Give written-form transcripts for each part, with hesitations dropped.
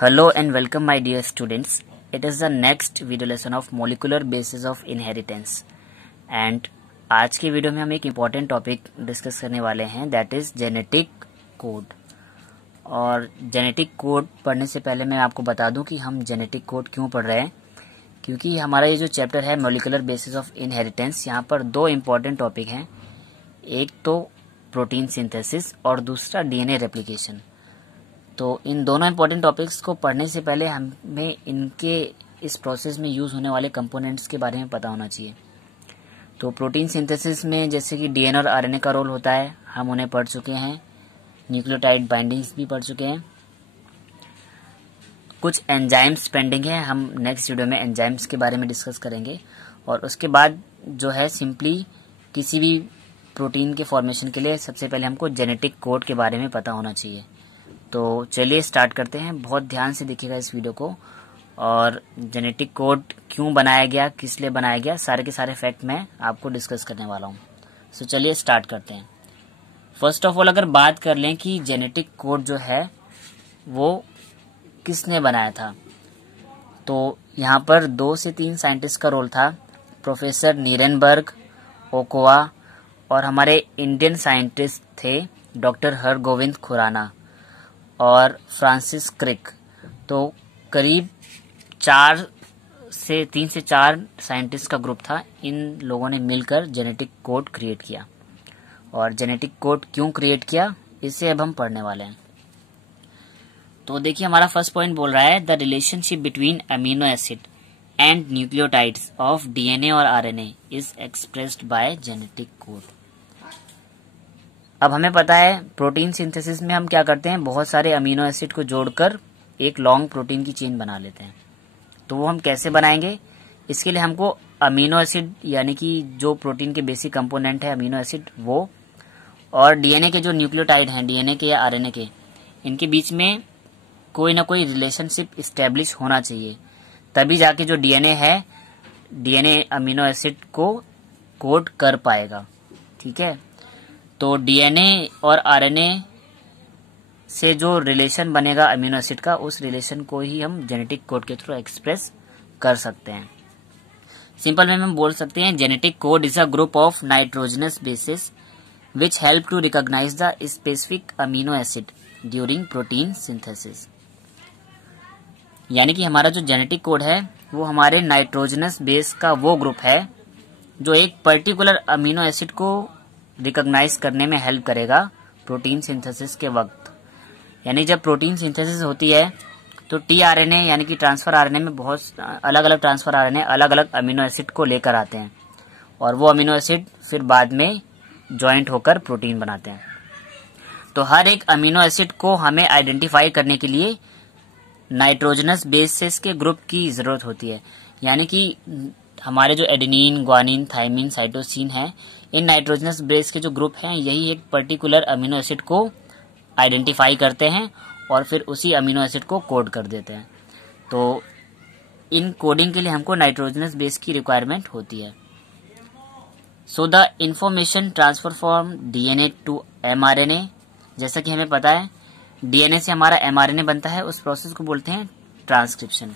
Hello and welcome my dear students. It is the next video lesson of molecular basis of inheritance and आज की video में हम एक important topic discuss करने वाले हैं दैट इज जेनेटिक कोड। और जेनेटिक कोड पढ़ने से पहले मैं आपको बता दूं कि हम जेनेटिक कोड क्यों पढ़ रहे हैं, क्योंकि हमारा ये जो चैप्टर है मोलिकुलर बेसिस ऑफ इनहेरिटेंस, यहाँ पर दो इम्पॉर्टेंट टॉपिक हैं, एक तो प्रोटीन सिंथेसिस और दूसरा डीएनए रेप्लिकेशन। तो इन दोनों इम्पोर्टेंट टॉपिक्स को पढ़ने से पहले हमें इनके इस प्रोसेस में यूज होने वाले कंपोनेंट्स के बारे में पता होना चाहिए। तो प्रोटीन सिंथेसिस में जैसे कि डीएनए और आरएनए का रोल होता है, हम उन्हें पढ़ चुके हैं। न्यूक्लियोटाइड बाइंडिंग्स भी पढ़ चुके हैं। कुछ एंजाइम्स पेंडिंग है, हम नेक्स्ट वीडियो में एंजाइम्स के बारे में डिस्कस करेंगे। और उसके बाद जो है सिंपली किसी भी प्रोटीन के फॉर्मेशन के लिए सबसे पहले हमको जेनेटिक कोड के बारे में पता होना चाहिए। तो चलिए स्टार्ट करते हैं। बहुत ध्यान से देखिएगा इस वीडियो को, और जेनेटिक कोड क्यों बनाया गया, किस लिए बनाया गया, सारे के सारे फैक्ट मैं आपको डिस्कस करने वाला हूँ। सो चलिए स्टार्ट करते हैं। फर्स्ट ऑफ ऑल अगर बात कर लें कि जेनेटिक कोड जो है वो किसने बनाया था, तो यहाँ पर 2 से 3 साइंटिस्ट का रोल था। प्रोफेसर नीरेनबर्ग, ओकोआ और हमारे इंडियन साइंटिस्ट थे डॉक्टर हरगोविंद खुराना और फ्रांसिस क्रिक। तो करीब 3 से 4 साइंटिस्ट का ग्रुप था। इन लोगों ने मिलकर जेनेटिक कोड क्रिएट किया। और जेनेटिक कोड क्यों क्रिएट किया, इसे अब हम पढ़ने वाले हैं। तो देखिए हमारा फर्स्ट पॉइंट बोल रहा है the relationship between amino acid and nucleotides of DNA और RNA is expressed by genetic code. अब हमें पता है प्रोटीन सिंथेसिस में हम क्या करते हैं, बहुत सारे अमीनो एसिड को जोड़कर एक लॉन्ग प्रोटीन की चेन बना लेते हैं। तो वो हम कैसे बनाएंगे, इसके लिए हमको अमीनो एसिड यानी कि जो प्रोटीन के बेसिक कंपोनेंट है अमीनो एसिड वो, और डीएनए के जो न्यूक्लियोटाइड हैं डीएनए के या आरएनए के, इनके बीच में कोई ना कोई रिलेशनशिप इस्टेब्लिश होना चाहिए। तभी जाके जो डीएनए है डीएनए अमीनो एसिड को कोड कर पाएगा। ठीक है, तो डीएनए और आरएनए से जो रिलेशन बनेगा अमीनो एसिड का, उस रिलेशन को ही हम जेनेटिक कोड के थ्रू एक्सप्रेस कर सकते हैं। सिंपल में हम बोल सकते हैं genetic code is a group of nitrogenous bases which help to recognise the specific amino acid during protein synthesis. यानी कि हमारा जो जेनेटिक कोड है वो हमारे नाइट्रोजनस बेस का वो ग्रुप है जो एक पर्टिकुलर अमीनो एसिड को रिकॉग्नाइज करने में हेल्प करेगा प्रोटीन सिंथेसिस के वक्त। यानी जब प्रोटीन सिंथेसिस होती है तो टीआरएनए यानी कि ट्रांसफर आरएनए में बहुत अलग अलग ट्रांसफर आरएनए अलग अलग अमीनो एसिड को लेकर आते हैं, और वो अमीनो एसिड फिर बाद में ज्वाइंट होकर प्रोटीन बनाते हैं। तो हर एक अमीनो एसिड को हमें आइडेंटिफाई करने के लिए नाइट्रोजनस बेसेस के ग्रुप की जरूरत होती है। यानी कि हमारे जो एडेनिन, ग्वानिन, थाइमिन, साइटोसिन है, इन नाइट्रोजनस बेस के जो ग्रुप हैं यही एक पर्टिकुलर अमीनो एसिड को आइडेंटिफाई करते हैं और फिर उसी अमीनो एसिड को कोड कर देते हैं। तो इन कोडिंग के लिए हमको नाइट्रोजनस बेस की रिक्वायरमेंट होती है। So the information transfer from DNA to mRNA, जैसा कि हमें पता है डीएनए से हमारा एमआरएनए बनता है, उस प्रोसेस को बोलते हैं ट्रांसक्रिप्शन।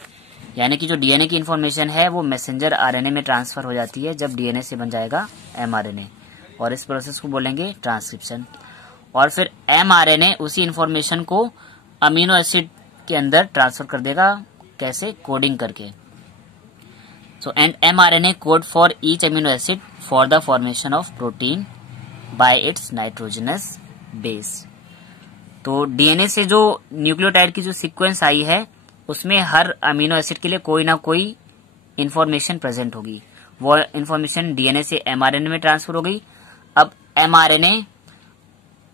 यानी कि जो डीएनए की इन्फॉर्मेशन है वो मैसेंजर आरएनए में ट्रांसफर हो जाती है जब डीएनए से बन जाएगा एमआरएनए, और इस प्रोसेस को बोलेंगे ट्रांसक्रिप्शन। और फिर एमआरएनए उसी इन्फॉर्मेशन को अमीनो एसिड के अंदर ट्रांसफर कर देगा, कैसे, कोडिंग करके। So and mRNA code for each amino acid for the formation of protein bye it's nitrogenous base. तो डीएनए से जो न्यूक्लियोटाइड की जो सीक्वेंस आई है उसमें हर अमीनो एसिड के लिए कोई ना कोई इंफॉर्मेशन प्रेजेंट होगी। वो इंफॉर्मेशन डीएनए से एमआरएनए में ट्रांसफर हो गई। अब एमआरएनए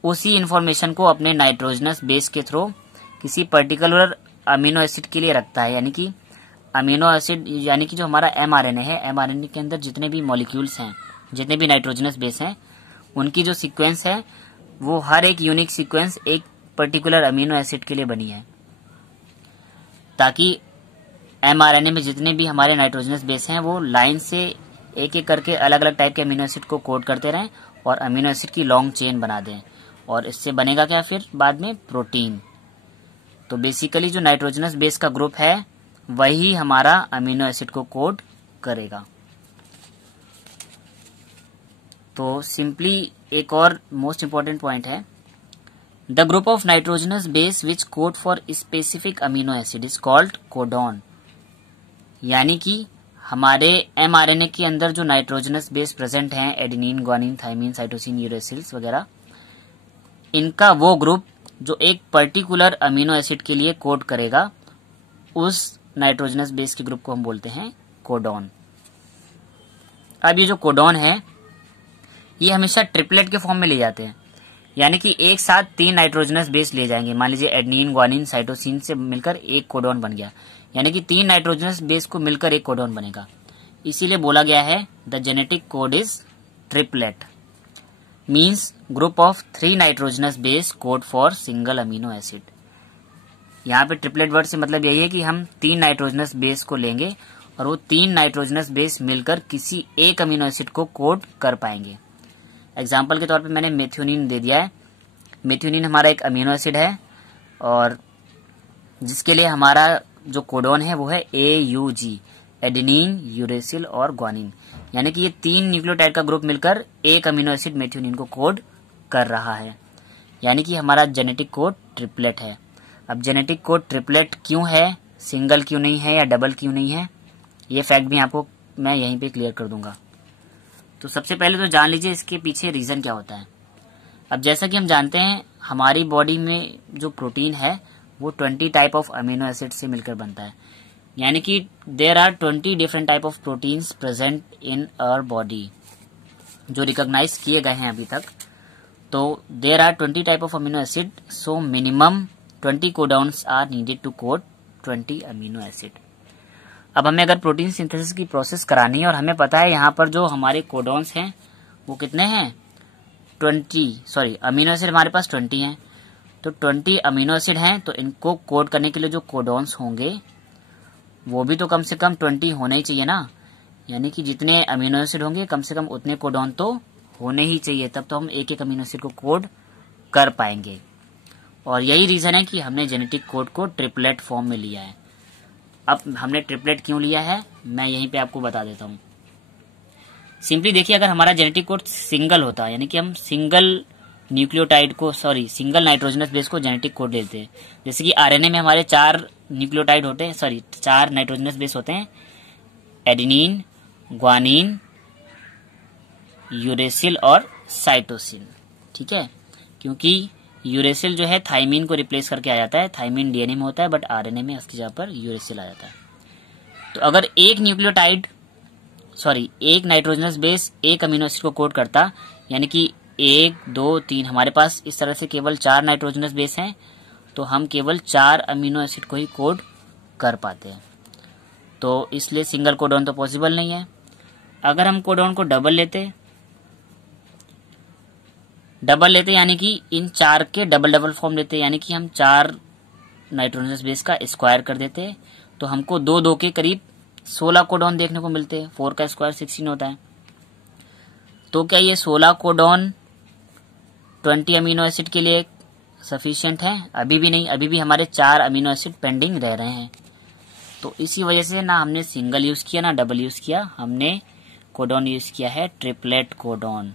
उसी इंफॉर्मेशन को अपने नाइट्रोजनस बेस के थ्रू किसी पर्टिकुलर अमीनो एसिड के लिए रखता है। यानी कि अमीनो एसिड यानी कि जो हमारा एमआरएनए है, एमआरएनए के अंदर जितने भी मॉलिक्यूल्स हैं, जितने भी नाइट्रोजनस बेस हैं, उनकी जो सीक्वेंस है वो हर एक यूनिक सीक्वेंस एक पर्टिकुलर अमीनो एसिड के लिए बनी है, ताकि एमआरएनए में जितने भी हमारे नाइट्रोजनस बेस हैं वो लाइन से एक एक करके अलग अलग टाइप के अमीनो एसिड को कोड करते रहें और अमीनो एसिड की लॉन्ग चेन बना दें, और इससे बनेगा क्या फिर बाद में प्रोटीन। तो बेसिकली जो नाइट्रोजनस बेस का ग्रुप है वही हमारा अमीनो एसिड को कोड करेगा। तो सिंपली एक और मोस्ट इंपॉर्टेंट पॉइंट है, the group of nitrogenous base which code for specific amino acid is called codon. यानी कि हमारे एमआरएनए के अंदर जो नाइट्रोजनस बेस प्रेजेंट हैं, एडेनिन, ग्वानिन, थाइमिन, साइटोसिन, यूरेसिल्स वगैरह, इनका वो ग्रुप जो एक पर्टिकुलर अमीनो एसिड के लिए कोड करेगा, उस नाइट्रोजनस बेस के ग्रुप को हम बोलते हैं कोडॉन। अब ये जो कोडॉन है ये हमेशा ट्रिपलेट के फॉर्म में ले जाते हैं, यानी कि एक साथ 3 नाइट्रोजनस बेस ले जाएंगे। मान लीजिए एडेनिन, ग्वानिन, साइटोसिन से मिलकर एक कोडॉन बन गया, यानी कि 3 नाइट्रोजनस बेस को मिलकर एक कोडॉन बनेगा। इसीलिए बोला गया है the genetic code is triplet, means group of 3 nitrogenous base code for single amino acid. यहाँ पे ट्रिपलेट वर्ड से मतलब यही है कि हम 3 नाइट्रोजनस बेस को लेंगे और वो 3 नाइट्रोजनस बेस मिलकर किसी एक अमीनो एसिड को कोड कर पाएंगे। एग्जाम्पल के तौर पे मैंने मेथियोनिन दे दिया है। मेथियोनिन हमारा एक अमीनो एसिड है और जिसके लिए हमारा जो कोडॉन है वो है AUG, एडेनिन, यूरेसिल और ग्वानिन। यानी कि ये 3 न्यूक्लियोटाइड का ग्रुप मिलकर एक अमीनो एसिड मेथियोनिन को कोड कर रहा है, यानी कि हमारा जेनेटिक कोड ट्रिपलेट है। अब जेनेटिक कोड ट्रिपलेट क्यों है, सिंगल क्यों नहीं है या डबल क्यों नहीं है, ये फैक्ट भी आपको मैं यहीं पे क्लियर कर दूंगा। तो सबसे पहले तो जान लीजिए इसके पीछे रीजन क्या होता है। अब जैसा कि हम जानते हैं हमारी बॉडी में जो प्रोटीन है वो 20 टाइप ऑफ अमीनो एसिड से मिलकर बनता है, यानी कि there are 20 different type of proteins present in our body जो रिकॉग्नाइज किए गए हैं अभी तक। तो there are 20 type of amino acid, so minimum 20 codons are needed to code 20 amino acid. अब हमें अगर प्रोटीन सिंथेसिस की प्रोसेस करानी है और हमें पता है यहाँ पर जो हमारे कोडॉन्स हैं वो कितने हैं, 20 अमीनो एसिड हमारे पास 20 हैं। तो 20 अमीनो एसिड हैं, तो इनको कोड करने के लिए जो कोडॉन्स होंगे वो भी तो कम से कम 20 होने ही चाहिए ना। यानी कि जितने अमीनो एसिड होंगे कम से कम उतने कोडॉन तो होने ही चाहिए, तब तो हम एक एक अमीनो एसिड को कोड कर पाएंगे। और यही रीजन है कि हमने जेनेटिक कोड को ट्रिपलेट फॉर्म में लिया है। अब हमने ट्रिपलेट क्यों लिया है मैं यहीं पे आपको बता देता हूँ। सिंपली देखिए, अगर हमारा जेनेटिक कोड सिंगल होता, यानी कि हम सिंगल न्यूक्लियोटाइड को सिंगल नाइट्रोजनस बेस को जेनेटिक कोड लेते हैं, जैसे कि आरएनए में हमारे 4 न्यूक्लियोटाइड होते हैं, 4 नाइट्रोजनस बेस होते हैं, एडेनिन, ग्वानिन, यूरेसिल और साइटोसिन। ठीक है, क्योंकि यूरेसिल जो है थाइमिन को रिप्लेस करके आ जाता है, थाइमिन डीएनए में होता है बट आरएनए में उसकी जगह पर यूरेसिल आ जाता है। तो अगर एक नाइट्रोजनस बेस एक अमीनो एसिड को कोड करता, यानी कि 1, 2, 3 हमारे पास इस तरह से केवल 4 नाइट्रोजनस बेस हैं, तो हम केवल 4 अमीनो एसिड को ही कोड कर पाते हैं। तो इसलिए सिंगल कोडॉन तो पॉसिबल नहीं है। अगर हम कोडॉन को डबल लेते यानी कि इन 4 के डबल फॉर्म लेते, यानी कि हम 4 नाइट्रोजनस बेस का स्क्वायर कर देते, तो हमको 2 के करीब 16 कोडॉन देखने को मिलते हैं। 4 का स्क्वायर 16 होता है। तो क्या ये 16 कोडॉन 20 अमीनो एसिड के लिए सफिशिएंट है? अभी भी नहीं, अभी भी हमारे 4 अमीनो एसिड पेंडिंग रह रहे हैं। तो इसी वजह से ना हमने सिंगल यूज किया ना डबल यूज किया, हमने कोडॉन यूज किया है ट्रिपलेट कोडॉन।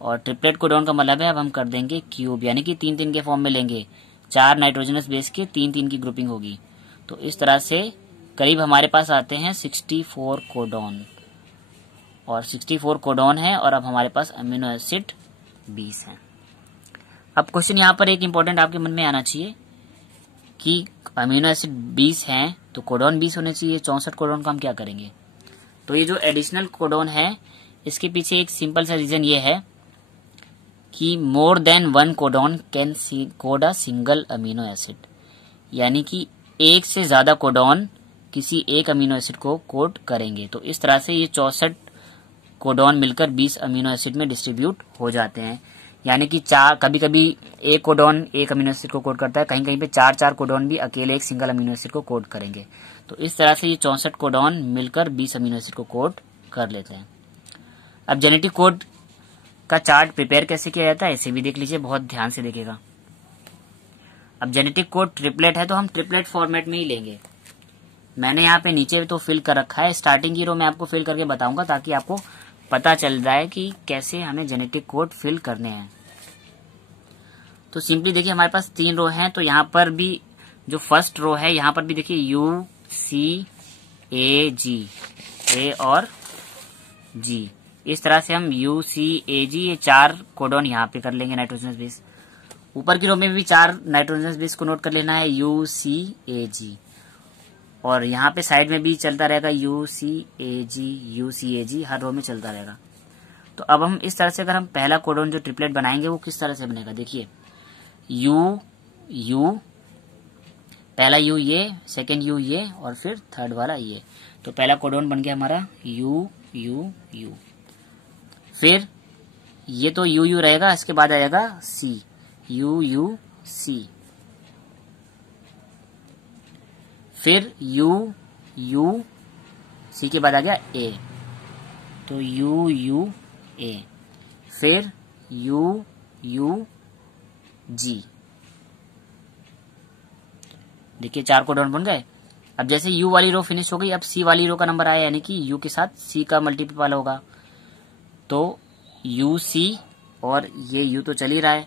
और ट्रिपलेट कोडॉन का मतलब है अब हम कर देंगे क्यूब, यानी कि 3-3 के फॉर्म में लेंगे। 4 नाइट्रोजनस बेस के 3-3 की ग्रुपिंग होगी। तो इस तरह से करीब हमारे पास आते हैं 64 कोडॉन, और 64 कोडॉन है और अब हमारे पास अमीनो एसिड 20 है। अब क्वेश्चन यहाँ पर एक इम्पोर्टेंट आपके मन में आना चाहिए कि अमीनो एसिड 20 हैं तो कोडॉन 20 होने चाहिए, 64 कोडॉन का हम क्या करेंगे? तो ये जो एडिशनल कोडॉन है इसके पीछे एक सिंपल सा रीजन ये है कि more than 1 codon can code a single amino acid, यानी कि एक से ज्यादा कोडॉन किसी एक अमीनो एसिड को कोड करेंगे। तो इस तरह से ये 64 कोडॉन मिलकर 20 अमीनो एसिड में डिस्ट्रीब्यूट हो जाते हैं। यानी कि कभी कभी एक कोडॉन एक अमीनो एसिड को कोड करता है, कहीं कहीं पे 4 कोडॉन भी अकेले एक सिंगल अमीनो एसिड को कोड करेंगे। तो इस तरह से ये 64 कोडॉन मिलकर 20 अमीनो एसिड को कोड कर लेते हैं। अब जेनेटिक कोड का चार्ट प्रिपेयर कैसे किया जाता है इसे भी देख लीजिए, बहुत ध्यान से देखिएगा। अब जेनेटिक कोड ट्रिपलेट है तो हम ट्रिपलेट फॉर्मेट में ही लेंगे। मैंने यहाँ पे नीचे तो फिल कर रखा है, स्टार्टिंग की रो में आपको फिल करके बताऊंगा ताकि आपको पता चल जाए कि कैसे हमें जेनेटिक कोड फिल करने हैं। तो सिंपली देखिए हमारे पास 3 रो हैं, तो यहाँ पर भी जो फर्स्ट रो है यहाँ पर भी देखिए यू सी ए जी, ए और जी, इस तरह से हम यू सी ए जी ये 4 कोडॉन यहाँ पे कर लेंगे नाइट्रोजनस बेस। ऊपर की रो में भी 4 नाइट्रोजनस बेस को नोट कर लेना है, यू सी ए जी, और यहाँ पे साइड में भी चलता रहेगा you see A ji, you see ए जी, हर रो में चलता रहेगा। तो अब हम इस तरह से अगर हम पहला कोडॉन जो ट्रिपलेट बनाएंगे वो किस तरह से बनेगा, देखिए यू यू, पहला यू ये, सेकेंड यू ये, और फिर थर्ड वाला ये। तो पहला कोडॉन बन गया हमारा यू यू यू। फिर ये तो यू यू रहेगा, इसके बाद आएगा सी, यू यू सी। फिर यू यू सी के बाद आ गया ए, तो यू यू ए। फिर यू यू जी, देखिए 4 कोडॉन बन गए। अब जैसे यू वाली रो फिनिश हो गई, अब सी वाली रो का नंबर आया, यानी कि यू के साथ सी का मल्टीपल होगा, तो यू सी, और ये यू तो चल ही रहा है,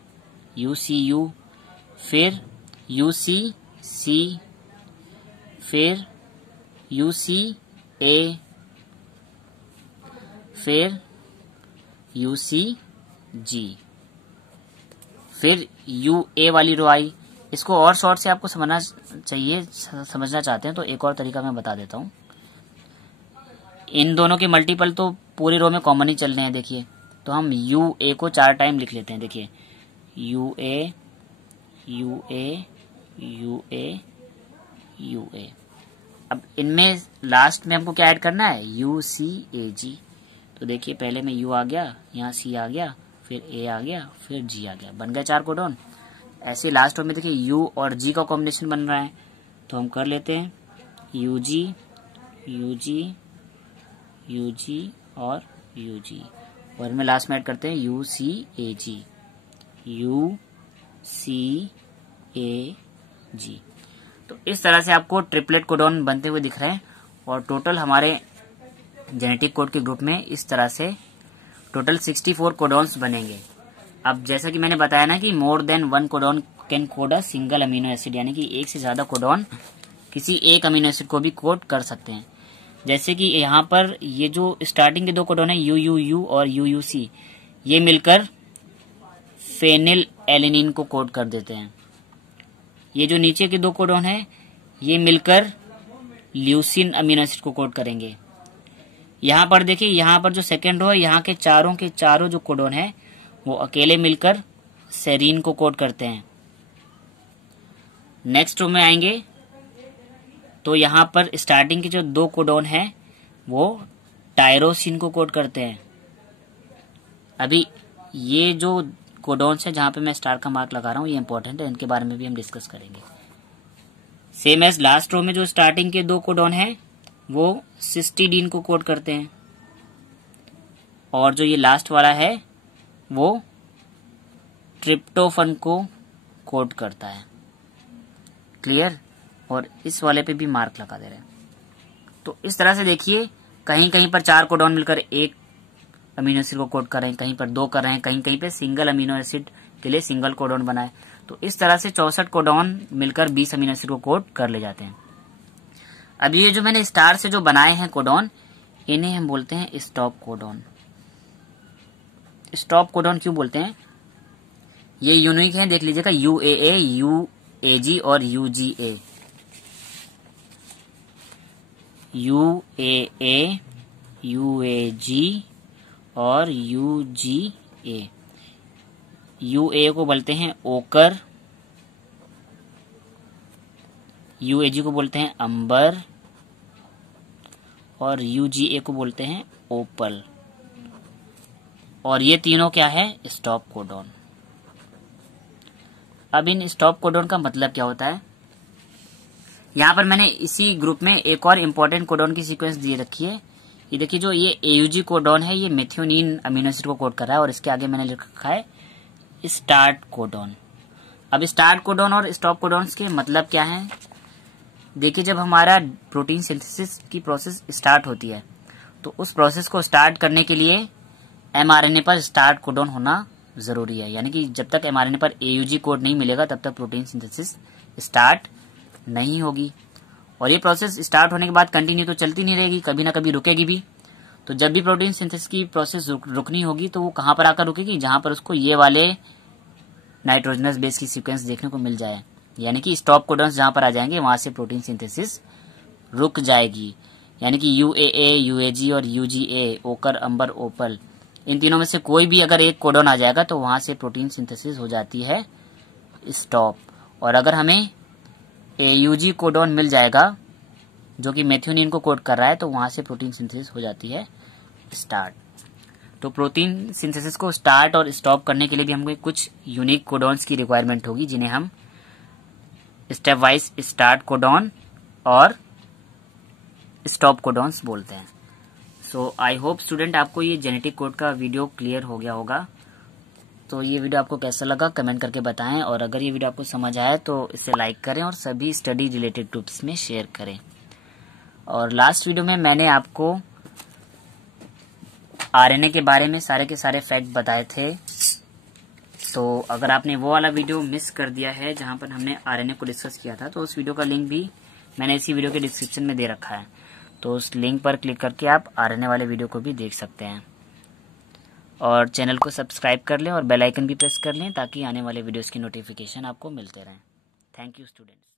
यू सी यू, फिर यू सी सी, फिर यू सी ए, फिर यू सी जी, फिर यू ए वाली रो आई। इसको और शॉर्ट से आपको समझना चाहिए, समझना चाहते हैं तो एक और तरीका मैं बता देता हूँ। इन दोनों के मल्टीपल तो पूरी रो में कॉमन ही चल रहे हैं, देखिए तो हम यू ए को 4 टाइम लिख लेते हैं, देखिए U A U A U A U A. अब इनमें लास्ट में हमको क्या ऐड करना है, यू सी ए जी। तो देखिए पहले में यू आ गया, यहाँ सी आ गया, फिर ए आ गया, फिर जी आ गया, बन गया 4 कोडॉन। ऐसे लास्ट में देखिए यू और जी का कॉम्बिनेशन बन रहा है, तो हम कर लेते हैं U G U G U G और यू जी, और इनमें लास्ट में ऐड करते हैं you see A ji, you see ए जी। तो इस तरह से आपको ट्रिपलेट कोडॉन बनते हुए दिख रहे हैं, और टोटल हमारे जेनेटिक कोड के ग्रुप में इस तरह से टोटल 64 कोडॉन्स बनेंगे। अब जैसा कि मैंने बताया ना कि more than 1 codon can code a single amino acid, यानी कि एक से ज्यादा कोडॉन किसी एक अमीनो एसिड को भी कोड कर सकते हैं। जैसे कि यहाँ पर ये जो स्टार्टिंग के 2 कोडॉन है यू यू यू और यू यू सी, ये मिलकर फेनिल एलेनिन को कोड कर देते हैं। ये जो नीचे के 2 कोडॉन है ये मिलकर ल्यूसिन अमीनो एसिड को कोड करेंगे। यहाँ पर देखिए, यहाँ पर जो सेकेंड रो है यहाँ के चारों जो कोडॉन है वो अकेले मिलकर सेरीन को कोड करते हैं। नेक्स्ट रो में आएंगे तो यहाँ पर स्टार्टिंग के जो 2 कोडॉन है वो टायरोसिन को कोड करते हैं। अभी ये जो कोडॉन्स है जहां पे मैं स्टार का मार्क लगा रहा हूँ ये इंपॉर्टेंट है, इनके बारे में भी हम डिस्कस करेंगे। सेम एज लास्ट रो में जो स्टार्टिंग के 2 कोडॉन है वो सिस्टीडीन को कोड करते हैं, और जो ये लास्ट वाला है वो ट्रिप्टोफन को कोड करता है। क्लियर? और इस वाले पे भी मार्क लगा दे रहे हैं। तो इस तरह से देखिए कहीं कहीं पर 4 कोडॉन मिलकर एक अमीनो एसिड को कोड कर रहे हैं, कहीं पर 2 कर रहे हैं, कहीं कहीं पे सिंगल अमीनो एसिड के लिए सिंगल कोडॉन बना है। तो इस तरह से 64 कोडॉन मिलकर 20 अमीनो एसिड को कोड कर ले जाते हैं। अब ये जो मैंने स्टार से जो बनाए हैं कोडॉन, इन्हें हम बोलते हैं स्टॉप कोडॉन। स्टॉप कोडॉन क्यों बोलते हैं? ये यूनिक है, देख लीजिएगा, you A U A G और U G A, U A U A G और यू जी ए। यू ए को बोलते हैं ओकर, यू ए जी को बोलते हैं अंबर, और यू जी ए को बोलते हैं ओपल। और ये तीनों क्या है? Stop codon. अब इन स्टॉप कोडॉन का मतलब क्या होता है? यहाँ पर मैंने इसी ग्रुप में एक और इम्पोर्टेंट कोडॉन की सीक्वेंस दी रखी है। ये देखिए, जो ये एयूजी कोडॉन है ये मेथियोनिन अमीनो एसिड को कोड कर रहा है, और इसके आगे मैंने लिख रखा है स्टार्ट कोडॉन। अब स्टार्ट कोडॉन और स्टॉप कोडॉन्स के मतलब क्या है? देखिए, जब हमारा प्रोटीन सिंथेसिस की प्रोसेस स्टार्ट होती है तो उस प्रोसेस को स्टार्ट करने के लिए एमआरएनए पर स्टार्ट कोडॉन होना जरूरी है। यानी कि जब तक एमआरएनए पर एयूजी कोड नहीं मिलेगा तब तक प्रोटीन सिंथेसिस स्टार्ट नहीं होगी। और ये प्रोसेस स्टार्ट होने के बाद कंटिन्यू तो चलती नहीं रहेगी, कभी ना कभी रुकेगी भी। तो जब भी प्रोटीन सिंथेसिस की प्रोसेस रुकनी होगी तो वो कहाँ पर आकर रुकेगी? जहां पर उसको ये वाले नाइट्रोजनस बेस की सीक्वेंस देखने को मिल जाए, यानी कि स्टॉप कोडॉन्स जहां पर आ जाएंगे वहां से प्रोटीन सिंथेसिस रुक जाएगी। यानी कि यूएए, यूएजी और यूजीए, ओकर, अंबर, ओपल, इन तीनों में से कोई भी अगर एक कोडॉन आ जाएगा तो वहां से प्रोटीन सिंथेसिस हो जाती है स्टॉप। और अगर हमें एयूजी कोडॉन मिल जाएगा जो कि मेथियोनिन को कोड कर रहा है तो वहां से प्रोटीन सिंथेसिस हो जाती है स्टार्ट। तो प्रोटीन सिंथेसिस को स्टार्ट और स्टॉप करने के लिए भी हमको कुछ यूनिक कोडॉन्स की रिक्वायरमेंट होगी, जिन्हें हम स्टेप वाइज स्टार्ट कोडॉन और स्टॉप कोडॉन्स बोलते हैं। सो आई होप स्टूडेंट आपको ये जेनेटिक कोड का वीडियो क्लियर हो गया होगा। तो ये वीडियो आपको कैसा लगा कमेंट करके बताएं, और अगर ये वीडियो आपको समझ आए तो इसे लाइक करें और सभी स्टडी रिलेटेड ग्रुप्स में शेयर करें। और लास्ट वीडियो में मैंने आपको आरएनए के बारे में सारे के सारे फैक्ट बताए थे। तो अगर आपने वो वाला वीडियो मिस कर दिया है जहां पर हमने आरएनए को डिस्कस किया था तो उस वीडियो का लिंक भी मैंने इसी वीडियो के डिस्क्रिप्शन में दे रखा है। तो उस लिंक पर क्लिक करके आप आरएनए वाले वीडियो को भी देख सकते हैं। और चैनल को सब्सक्राइब कर लें और बेल आइकन भी प्रेस कर लें ताकि आने वाले वीडियोस की नोटिफिकेशन आपको मिलते रहें। Thank you students.